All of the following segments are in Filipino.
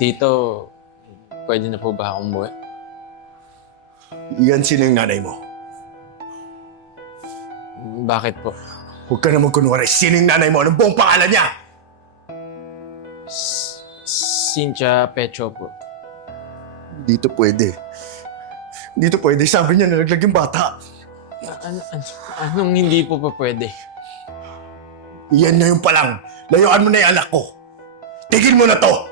Tito, pwede na po ba akong umuwi? Iyan sino yung nanay mo? Bakit po? Huwag ka na magkunwari. Sino yung nanay mo? Anong buong pangalan niya? Cynthia Pecho po. Dito pwede. Dito pwede. Sabi niya nalaglag yung bata. Anong hindi po pa pwede? Iyan na yung palang. Layuan mo na yung anak ko. Tigil mo na to!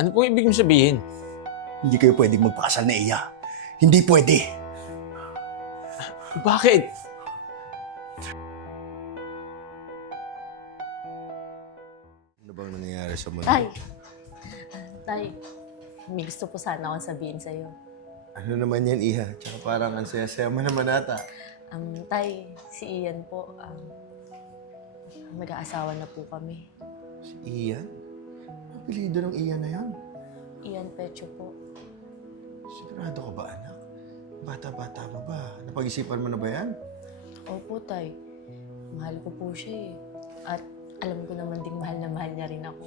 Ano po ibig mong sabihin? Hindi kayo pwedeng magpakasal na iya. Hindi pwede. Bakit? Ano bang nangyayari sa mundo? Tay, may gusto po sana akong sabihin sa'yo. Ano naman yan, Iha? Tsaka parang ang saya-saya mo naman ata. Tay, si Ian po, mag-aasawa na po kami. Si Ian? Apelido ng Ian na yan. Ian Pecho po. Sigurado ka ba, anak? Bata-bata mo ba? Napag-isipan mo na ba yan? Opo, Tay. Mahal ko po siya eh. At alam ko naman ding mahal na mahal niya rin ako.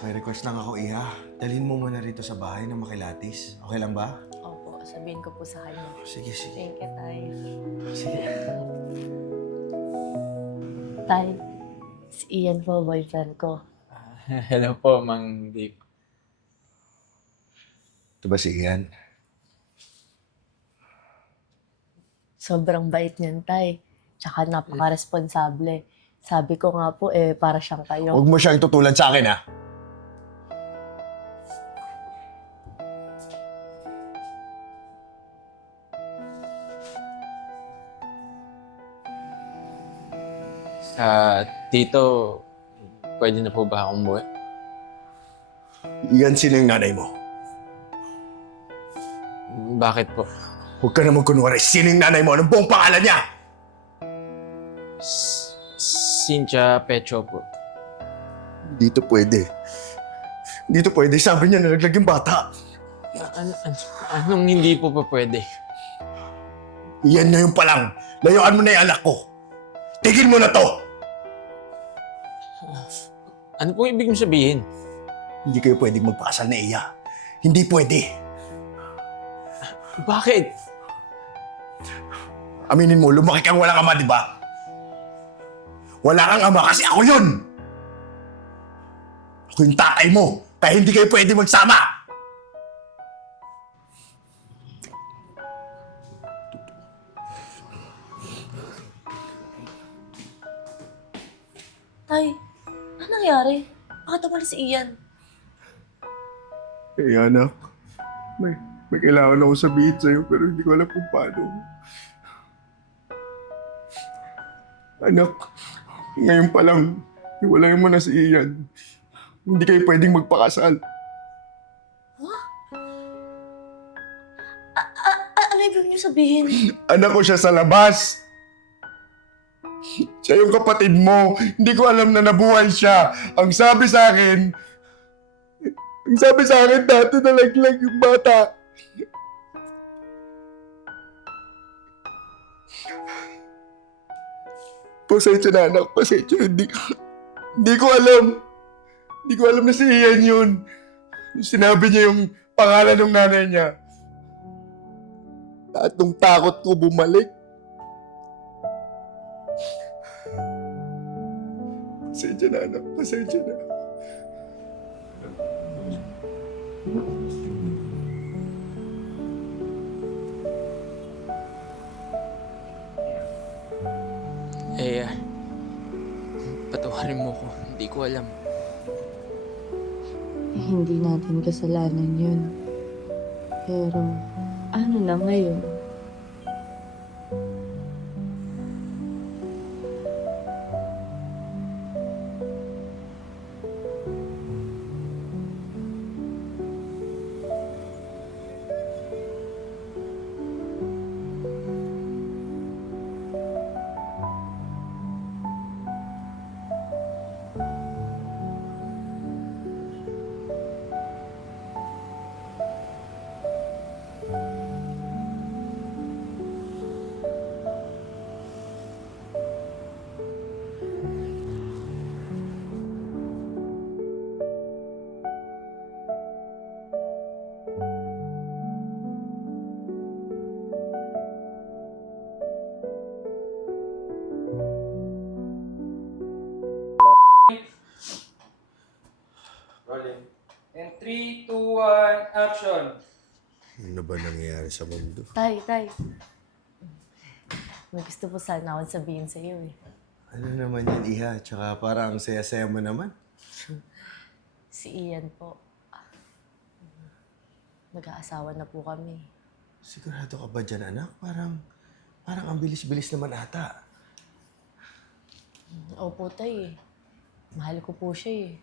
May request lang ako, Iha. Dalhin mo muna rito sa bahay na makilatis. Okay lang ba? Opo, sabihin ko po sa kanya. Sige, sige. Thank you, Tay. Sige. Tay, si Ian po, boyfriend ko. Hello po, Mang Dave. Ito ba si Ian? Sobrang bait niyan, Tay. Tsaka napaka-responsable. Sabi ko nga po, para siyang kayo. Huwag mo siyang tutulan sa akin, ha? Tito, pwede na po ba akong umuwi? Iyan sino yung nanay mo? Bakit po? Huwag ka na magkunwari. Sino yung nanay mo? Anong buong pangalan niya? Cynthia Pecho po. Dito pwede. Dito pwede. Sabi niya nalaglag yung bata. Anong hindi po pa pwede? Iyan na yung palang. Layuan mo na yung anak ko. Tigil mo na to! Ano po ibig mong sabihin? Hindi kayo pwedeng magpakasal na iya. Hindi pwede. Bakit? Aminin mo, lumaki kang walang ama, di ba? Wala kang ama kasi ako yun! Ako yung tatay mo, kaya hindi kayo pwede magsama! Tay, ano nangyari? Bakit umalis si Ian? Eh, anak, may kailangan ako sabihin sa'yo pero hindi ko alam kung paano. Anak, ngayon pa lang, iwalayin mo na si Ian. Hindi kayo pwedeng magpakasal. Ano ibig niyo sabihin? Anak ko siya sa labas. Siya yung kapatid mo. Hindi ko alam na nabuhay siya. Ang sabi sa akin, dati nalaglag yung bata. Pasensya na, anak. Pasensya. Hindi ko alam. Hindi ko alam na si Ian yun. Sinabi niya yung pangalan ng nanay niya. At nung takot ko bumalik, pasensya na, anak. Pasensya na. Patawarin mo ko. Hindi ko alam. Hindi natin kasalanan yun. Pero, ano na ngayon? Action! Ano ba nangyayari sa mundo? Tay. May gusto po sana akong sabihin sa iyo eh. Ano naman yan, Iha? Tsaka parang ang saya-saya mo naman. Si Ian po. Mag-aasawa na po kami. Sigurado ka ba dyan, anak? Parang ang bilis-bilis naman ata. Opo, tay. Mahal ko po siya eh.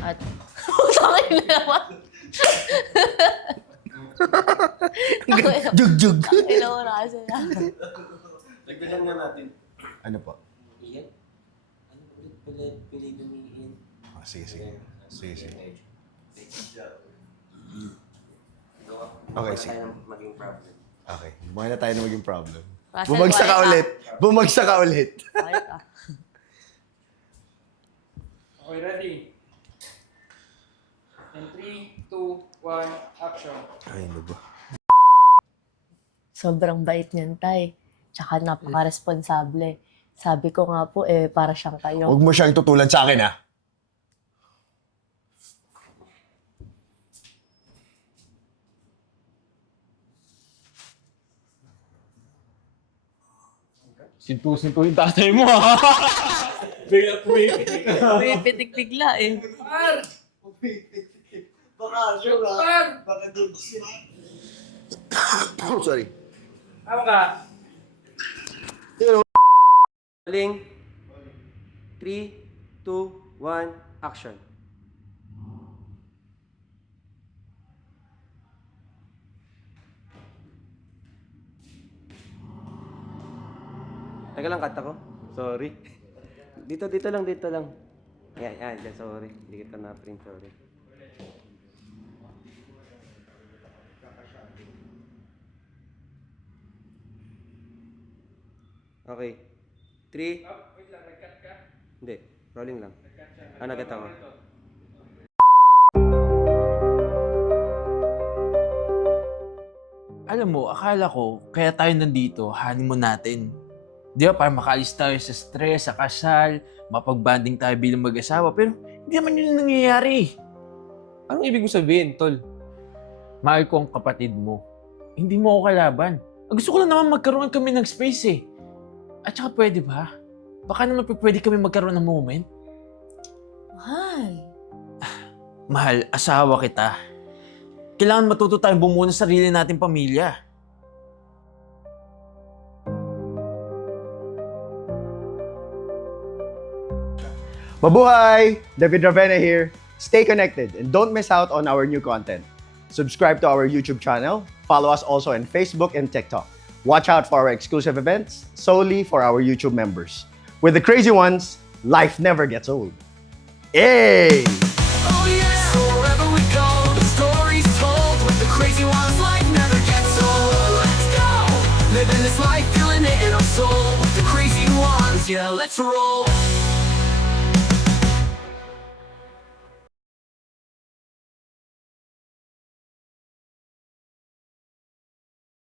At... Tangin na naman. Jug-jug! Ilang oras na. Tagbilan nga natin. Ano po? Ian? Ano ulit pala piligan ni Ian? Ah, sige. Okay, sige. Maging problem. Okay, mukha na tayo na maging problem. Russell, Bumagsak ka wala ka. ulit! Bumagsak ka ulit! Bakit ah? Okay, ready? In 3, 2, 1, action. Ay, ano ba? Sobrang bait niyan, tay. Tsaka napaka-responsable. Sabi ko nga po, para siyang kayo. Huwag mo siyang tutulan sa akin, ha? Sintu-sintu yung tatay mo, ha? Bigla pumipitik. Pipitik bigla eh. Oh, sorry. Tama ka. Rolling. 3, 2, 1, action. Teka lang, kata ko. Sorry. Dito lang. Yan, sorry. Hindi kita na-print, sorry. Okay. 3. Wait lang, nag-cut ka? Hindi, rolling lang. Nag-cut ako. Alam mo, akala ko, kaya tayo nandito, honeymoon natin. Di ba, para makaalis tayo sa stress, sa kasal, mapag-banding tayo bilang mag-asawa, pero hindi naman yun ang nangyayari. Anong ibig mo sabihin, tol? Mahal ko ang kapatid mo. Hindi mo ako kalaban. Gusto ko lang naman magkaroon kami ng space eh. At saka pwede ba? Baka naman pwede kami magkaroon ng moment. Mahal. Mahal, asawa kita. Kailangan matuto tayong bumuo ng sarili nating pamilya. Mabuhay! David Ravena here. Stay connected and don't miss out on our new content. Subscribe to our YouTube channel. Follow us also on Facebook and TikTok. Watch out for our exclusive events solely for our YouTube members. With the crazy ones, life never gets old. Hey! Oh yeah, so wherever we go, the story's told. With the crazy ones, life never gets old. Let's go, living this life, feeling it in our soul. With the crazy ones, yeah, let's roll.